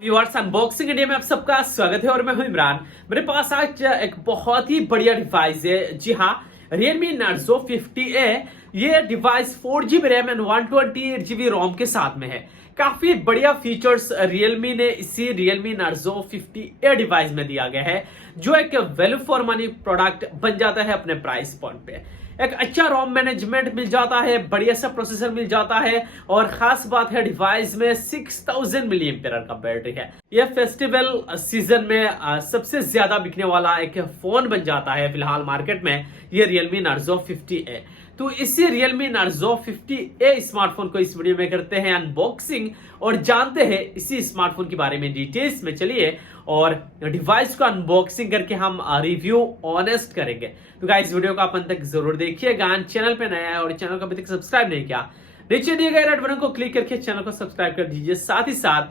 Viewers unboxing India में आप सबका स्वागत है और मैं हूं इमरान। मेरे पास आज एक बहुत ही बढ़िया डिवाइस है। जी हाँ, Realme Narzo 50A। ये device 4GB RAM and 128GB रोम के साथ में है। काफी बढ़िया फीचर्स Realme ने इसी Realme Narzo 50A डिवाइस में दिया गया है, जो एक वैल्यू फॉर मनी प्रोडक्ट बन जाता है अपने प्राइस पॉइंट पे। एक अच्छा रोम मैनेजमेंट मिल जाता है, बढ़िया सा प्रोसेसर मिल जाता है और खास बात है डिवाइस में 6000 मिली एम्पियर का बैटरी है। यह फेस्टिवल सीजन में सबसे ज्यादा बिकने वाला एक फोन बन जाता है फिलहाल मार्केट में, ये Realme Narzo 50A। तो इसी Realme Narzo 50A स्मार्टफोन को इस वीडियो में करते हैं अनबॉक्सिंग और जानते हैं इसी स्मार्टफोन के बारे में डिटेल्स में। चलिए और डिवाइस को अनबॉक्सिंग करके हम रिव्यू ऑनेस्ट करेंगे। तो गाइस वीडियो को आप अंत तक जरूर देखिएगा। चैनल पे नया है और चैनल को अभी तक सब्सक्राइब नहीं किया, नीचे दिए गए रेड बटन को क्लिक करके चैनल को सब्सक्राइब कर दीजिए। साथ ही साथ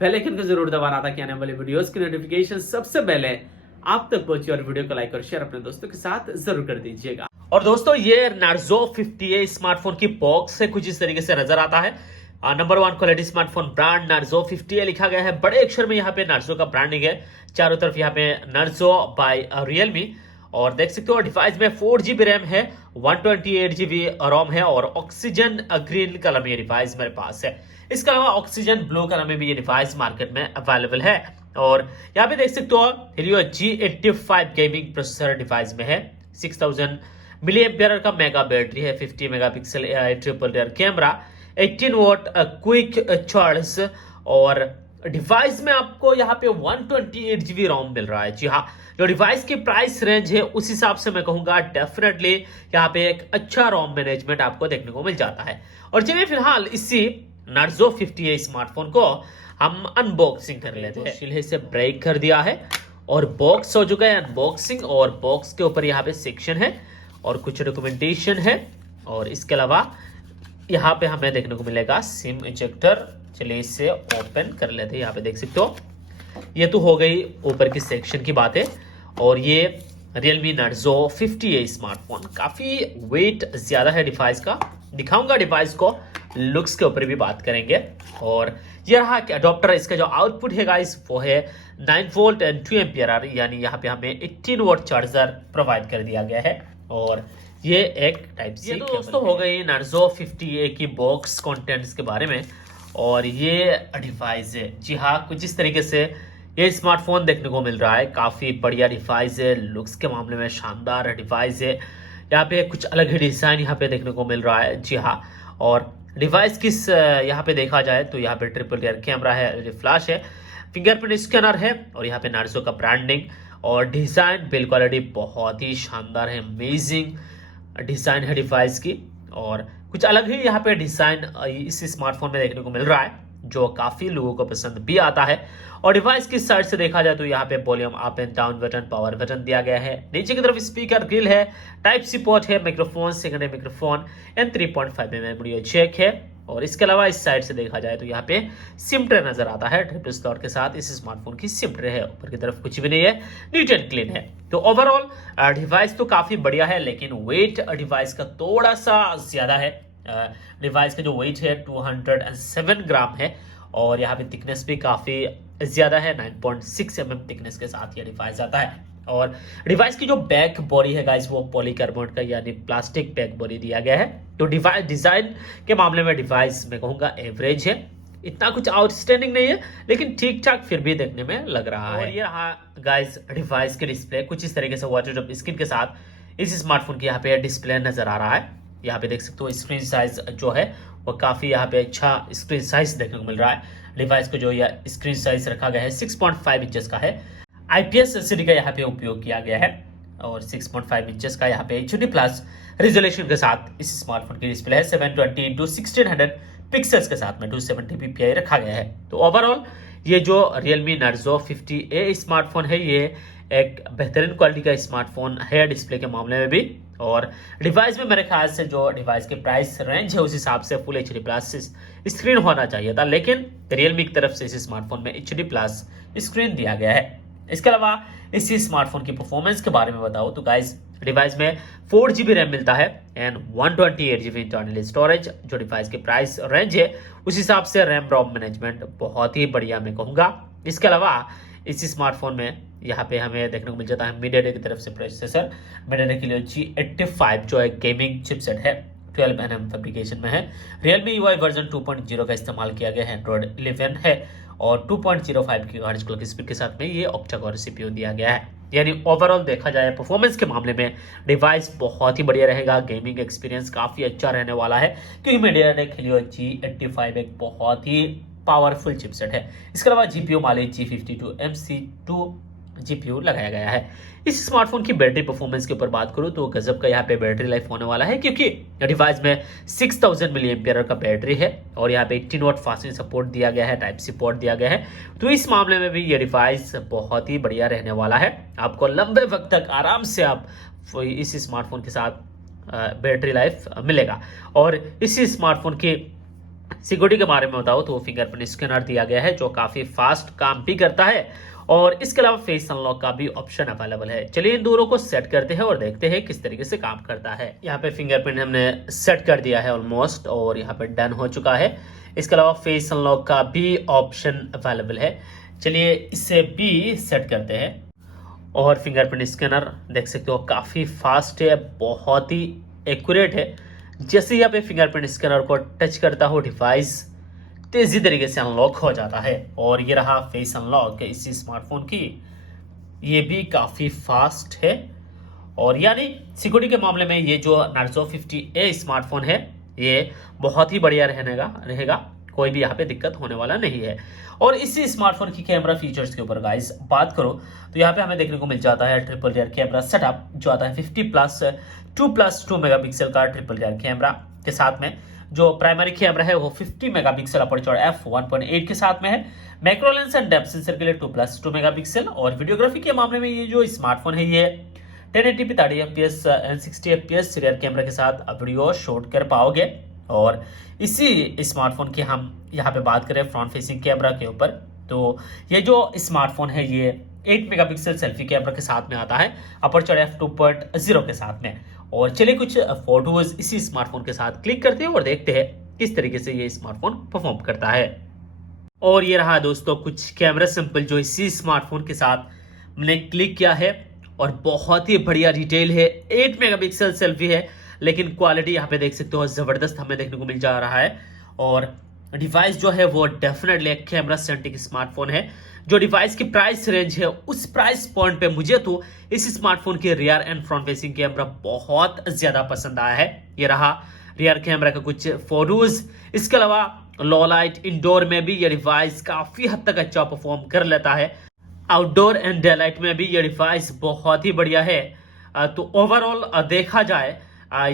बेल आइकन को जरूर दबाना ताकि आने वाले वीडियोस की नोटिफिकेशन सबसे पहले आप तक पहुंचे। और वीडियो को लाइक और शेयर अपने दोस्तों के साथ जरूर कर दीजिएगा। और दोस्तों ये Narzo 50A स्मार्टफोन की बॉक्स से कुछ इस तरीके से नजर आता है। Number 1 quality smartphone brand Narzo 50A लिखा गया है बड़े अक्षर में। यहाँ पे Narzo का ब्रांडिंग है, चारों तरफ यहाँ पे Narzo बाय Realme। और देख सकते हो डिवाइस में 4GB रैम है, 128GB रोम है और ऑक्सीजन ग्रीन कलर में ये डिवाइस मेरे पास है। इसके अलावा ऑक्सीजन ब्लू कलर में भी ये डिवाइस मार्केट में अवेलेबल है। और यहाँ पे देख सकते हो Helio G85 gaming processor device में है, 6000 मिली एम्पियर का मेगा बैटरी है, 50 megapixel AI triple rear camera, 18 what quick charge और डिवाइस में आपको यहाँ पे 128GB रोम मिल रहा है। जी हाँ, जो डिवाइस की प्राइस रेंज है उस हिसाब से मैं कहूंगा डेफिनेटली यहाँ पे एक अच्छा रोम मैनेजमेंट आपको देखने को मिल जाता है। और चलिए फिलहाल इसी Narzo 50A स्मार्टफोन को हम अनबॉक्सिंग कर लेते हैं। शिल्हे से ब्रेक कर दिया है और बॉक्स हो चुका है अनबॉक्सिंग। और बॉक्स के ऊपर यहाँ पे सेक्शन है और कुछ डॉक्यूमेंटेशन है। और इसके अलावा यहाँ पे हमें देखने को मिलेगा सिम इजेक्टर। चलिए इसे ओपन कर लेते हैं। यहाँ पे देख सकते हो ये तो हो गई ऊपर की सेक्शन की बातें। और ये Realme Narzo 50A स्मार्टफोन, काफी वेट ज्यादा है डिवाइस का। दिखाऊंगा डिवाइस को, लुक्स के ऊपर भी बात करेंगे। और ये रहा अडॉप्टर। इसका जो आउटपुट है गाइस वो है 9 वोल्ट एंड 2 एम्पियर, यानी यहाँ पे हमें 18 वोल्ट चार्जर प्रोवाइड कर दिया गया है। और ये एक टाइप सी। ये तो दोस्तों हो गई Narzo 50A की बॉक्स कंटेंट्स के बारे में। और ये डिवाइस है, जी हाँ, कुछ इस तरीके से ये स्मार्टफोन देखने को मिल रहा है। काफी बढ़िया डिवाइस है, लुक्स के मामले में शानदार डिवाइस है। यहाँ पे कुछ अलग ही डिजाइन यहाँ पे देखने को मिल रहा है। जी हाँ, और डिवाइस किस यहाँ पे देखा जाए तो यहाँ पे ट्रिपल रियर कैमरा है, फ्लैश है, फिंगरप्रिंट स्कैनर है और यहाँ पे Narzo का ब्रांडिंग और डिजाइन बिल्ड क्वालिटी बहुत ही शानदार है। अमेजिंग डिजाइन है डिवाइस की। और कुछ अलग ही यहाँ पे डिजाइन इस स्मार्टफोन में देखने को मिल रहा है, जो काफी लोगों को पसंद भी आता है। और डिवाइस की साइड से देखा जाए तो यहाँ पे volume up and down button, power button दिया गया है। नीचे की तरफ स्पीकर ग्रिल है, टाइप सी पोर्ट है, microphone, secondary microphone and 3.5mm audio jack है। और इसके अलावा इस साइड से देखा जाए तो यहाँ पे सिम ट्रे नजर आता है। ट्रिपल स्लॉट के साथ इस स्मार्टफोन की सिम ट्रे है। ऊपर की तरफ कुछ भी नहीं है, नीट एंड क्लीन है। तो ओवरऑल डिवाइस तो काफी बढ़िया है, लेकिन वेट डिवाइस का थोड़ा सा ज्यादा है। डिवाइस का जो वेट है 207 ग्राम है। और यहाँ पे थिकनेस भी काफी ज्यादा है, 9.6mm थिकनेस के साथ ये डिवाइस आता है। और डिवाइस की जो बैक बॉडी है गाइस वो पॉलीकार्बोनेट का यानी प्लास्टिक बैक बॉडी दिया गया है। तो डिवाइस डिजाइन के मामले में डिवाइस मैं कहूंगा एवरेज है, इतना कुछ आउटस्टैंडिंग नहीं है, लेकिन ठीक ठाक फिर भी देखने में लग रहा है। और ये रहा गाइस डिवाइस के डिस्प्ले, कुछ इस तरीके से वाटरप्रूफ स्क्रीन के साथ इस स्मार्टफोन की यहाँ पे डिस्प्ले नजर आ रहा है। यहाँ पे देख सकते हो स्क्रीन साइज जो है वो काफी यहाँ पे अच्छा स्क्रीन साइज देखने को मिल रहा है। डिवाइस को जो यह स्क्रीन साइज रखा गया है 6.5 इंचेस का है। IPS LCD का यहाँ पे उपयोग किया गया है और 6.5 इंचेस का यहाँ पे HD+ रिजोल्यूशन के साथ इस स्मार्टफोन की डिस्प्ले है। 720x1600 पिक्सल्स के साथ में 270 ppi रखा गया है। तो ओवरऑल ये जो Realme Narzo 50A स्मार्टफोन है ये एक बेहतरीन क्वालिटी का स्मार्टफोन है डिस्प्ले के मामले में भी। और डिवाइस में मेरे ख्याल से जो डिवाइस की प्राइस रेंज है उस हिसाब से फुल HD+ स्क्रीन होना चाहिए था, लेकिन Realme की तरफ से इस स्मार्टफोन में HD+ स्क्रीन दिया गया है। इसके अलावा इसी स्मार्टफोन की परफॉर्मेंस के बारे में बताओ तो गाइस डिवाइस में 4GB रैम मिलता है एंड 128GB इंटरनल स्टोरेज। जो डिवाइस की प्राइस रेंज है उस हिसाब से रैम रोम मैनेजमेंट बहुत ही बढ़िया मैं कहूंगा। इसके अलावा इस स्मार्टफोन में यहाँ पे हमें देखने को मिल जाता है मीडियाटेक की तरफ से प्रोसेसर मीडियाटेक Helio G85 जो एक गेमिंग चिपसेट है 12nm फैब्रिकेशन में है। Realme UI वर्जन 2.0 का इस्तेमाल किया गया है, Android 11 है और 2.05 GHz क्लॉक स्पीड के साथ में ये ऑक्टा कोर CPU दिया गया है। यानी ओवरऑल देखा जाए परफॉर्मेंस के मामले में डिवाइस बहुत ही बढ़िया रहेगा, गेमिंग एक्सपीरियंस काफ़ी अच्छा रहने वाला है क्योंकि मीडियाटेक Helio G85 एक बहुत ही पावरफुल चिपसेट है। इसके अलावा GPU मालिक G52MC2 GPU लगाया गया है। इस स्मार्टफोन की बैटरी परफॉर्मेंस के ऊपर बात करूं तो गजब का यहाँ पे बैटरी लाइफ होने वाला है क्योंकि डिवाइस में 6000 mAh का बैटरी है और यहाँ पे 18 वाट फास्ट चार्जिंग सपोर्ट दिया गया है, टाइप सी पोर्ट दिया गया है। तो इस मामले में भी ये डिवाइस बहुत ही बढ़िया रहने वाला है। आपको लंबे वक्त तक आराम से आप इस स्मार्टफोन के साथ बैटरी लाइफ मिलेगा। और इसी स्मार्टफोन की सिक्योरिटी के बारे में बताओ तो फिंगरप्रिंट स्कैनर दिया गया है जो काफी फास्ट काम भी करता है और इसके अलावा फेस अनलॉक का भी ऑप्शन अवेलेबल है। चलिए इन दोनों को सेट करते हैं और देखते हैं किस तरीके से काम करता है। यहाँ पे फिंगरप्रिंट हमने सेट कर दिया है ऑलमोस्ट और यहाँ पे डन हो चुका है। इसके अलावा फेस अनलॉक का भी ऑप्शन अवेलेबल है। चलिए इसे भी सेट करते हैं और फिंगरप्रिंट स्कैनर देख सकते हो काफी फास्ट है, बहुत ही एक्यूरेट है। जैसे यहाँ पे फिंगरप्रिंट स्कैनर को टच करता हो डिवाइस तेजी तरीके से अनलॉक हो जाता है और ये रहा फेस अनलॉक इसी स्मार्टफोन की, ये भी काफ़ी फास्ट है। और यानी सिक्योरिटी के मामले में ये जो Narzo 50A स्मार्टफोन है ये बहुत ही बढ़िया रहेगा, कोई भी यहाँ पे दिक्कत होने वाला नहीं है। और इसी स्मार्टफोन की कैमरा फीचर्स के ऊपर गाइस बात करो तो यहाँ पे हमें देखने को मिल जाता है ट्रिपल रियर कैमरा सेटअप जो आता है 50+2+2 मेगापिक्सल का ट्रिपल रियर कैमरा के साथ में। जो प्राइमरी कैमरा है वो 50 मेगापिक्सल अपर्चर f1.8 के साथ में है। Macro lens and depth sensor के लिए 2+2 मेगापिक्सल। और वीडियोग्राफी के मामले में ये जो स्मार्टफोन है ये 1080p 30fps and 60fps rear camera के साथ वीडियो शूट कर पाओगे। और इसी स्मार्टफोन की हम यहाँ पे बात करें फ्रंट फेसिंग कैमरा के ऊपर तो ये जो स्मार्टफोन है ये 8 मेगापिक्सल सेल्फी कैमरा के साथ में आता है अपर्चर f2.0 के साथ में। और चलिए कुछ फोटोज इसी स्मार्टफोन के साथ क्लिक करते हैं और देखते हैं किस तरीके से ये स्मार्टफोन परफॉर्म करता है। और ये रहा दोस्तों कुछ कैमरा सैंपल जो इसी स्मार्टफोन के साथ मैंने क्लिक किया है और बहुत ही बढ़िया डिटेल है। 8 मेगापिक्सल सेल्फी है लेकिन क्वालिटी यहाँ पे देख सकते हो जबरदस्त हमें देखने को मिल जा रहा है। और डिवाइस जो है वो डेफिनेटली एक कैमरा सेंट्रिक स्मार्टफोन है। जो डिवाइस की प्राइस रेंज है उस प्राइस पॉइंट पे मुझे तो इस स्मार्टफोन के rear and front facing camera बहुत ज्यादा पसंद आया है। ये रहा रियर कैमरा का कुछ फोटोज। इसके अलावा लो लाइट इंडोर में भी ये डिवाइस काफी हद तक अच्छा परफॉर्म कर लेता है। आउटडोर एंड डे लाइट में भी ये डिवाइस बहुत ही बढ़िया है। तो ओवरऑल देखा जाए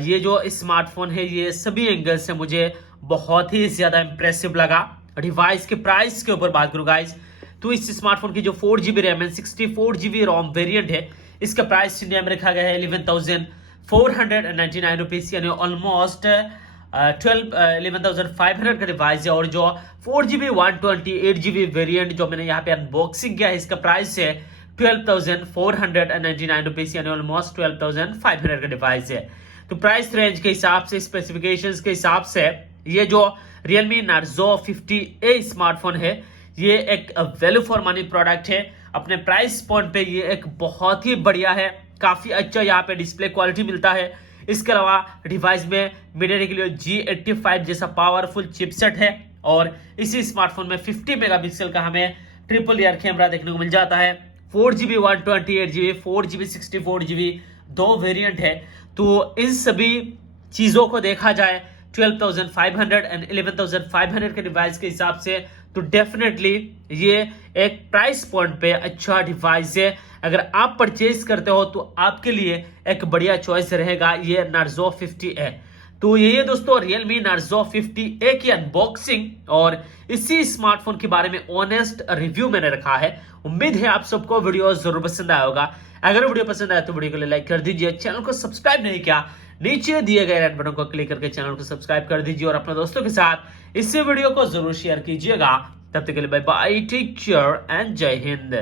ये जो स्मार्टफोन है ये सभी एंगल से मुझे बहुत ही ज्यादा इंप्रेसिव लगा। डिवाइस के प्राइस के ऊपर बात करूं गाइस तो इस स्मार्टफोन की जो 4GB रैम है 64GB रोम वेरिएंट है इसका प्राइस इंडिया में रखा गया है 11,499 रुपीज यानी ऑलमोस्ट 11,500 का डिवाइस है। और जो 4GB 128GB वेरिएंट जो मैंने यहाँ पे अनबॉक्सिंग किया है इसका प्राइस है 12,499 रुपीज यानी ऑलमोस्ट 12,500 का डिवाइस है। तो प्राइस रेंज के हिसाब से स्पेसिफिकेशंस के हिसाब से ये जो Realme Narzo 50A स्मार्टफोन है ये एक वैल्यू फॉर मनी प्रोडक्ट है। अपने प्राइस पॉइंट पे ये एक बहुत ही बढ़िया है, काफी अच्छा यहाँ पे डिस्प्ले क्वालिटी मिलता है। इसके अलावा डिवाइस में मीडियाटेक Helio G85 जैसा पावरफुल चिपसेट है और इसी स्मार्टफोन में 50 मेगापिक्सल का हमें ट्रिपल रियर कैमरा देखने को मिल जाता है। 4GB 128GB 4GB 64GB दो वेरिएंट है। तो इन सभी चीजों को देखा जाए 12,500 एंड 11,500 के डिवाइस के हिसाब से तो डेफिनेटली ये एक प्राइस पॉइंट पे अच्छा डिवाइस है। अगर आप परचेज करते हो तो आपके लिए एक बढ़िया चॉइस रहेगा ये Narzo 50A। तो यही है दोस्तों Realme Narzo 50A की अनबॉक्सिंग और इसी स्मार्टफोन के बारे में ऑनेस्ट रिव्यू मैंने रखा है। उम्मीद है आप सबको वीडियो जरूर पसंद आया होगा। अगर वीडियो पसंद आया तो वीडियो को लाइक कर दीजिए, चैनल को सब्सक्राइब नहीं किया नीचे दिए गए रेड बटन को क्लिक करके चैनल को सब्सक्राइब कर दीजिए और अपने दोस्तों के साथ इस वीडियो को जरूर शेयर कीजिएगा। तब तक के लिए bye bye, take care and जय हिंद।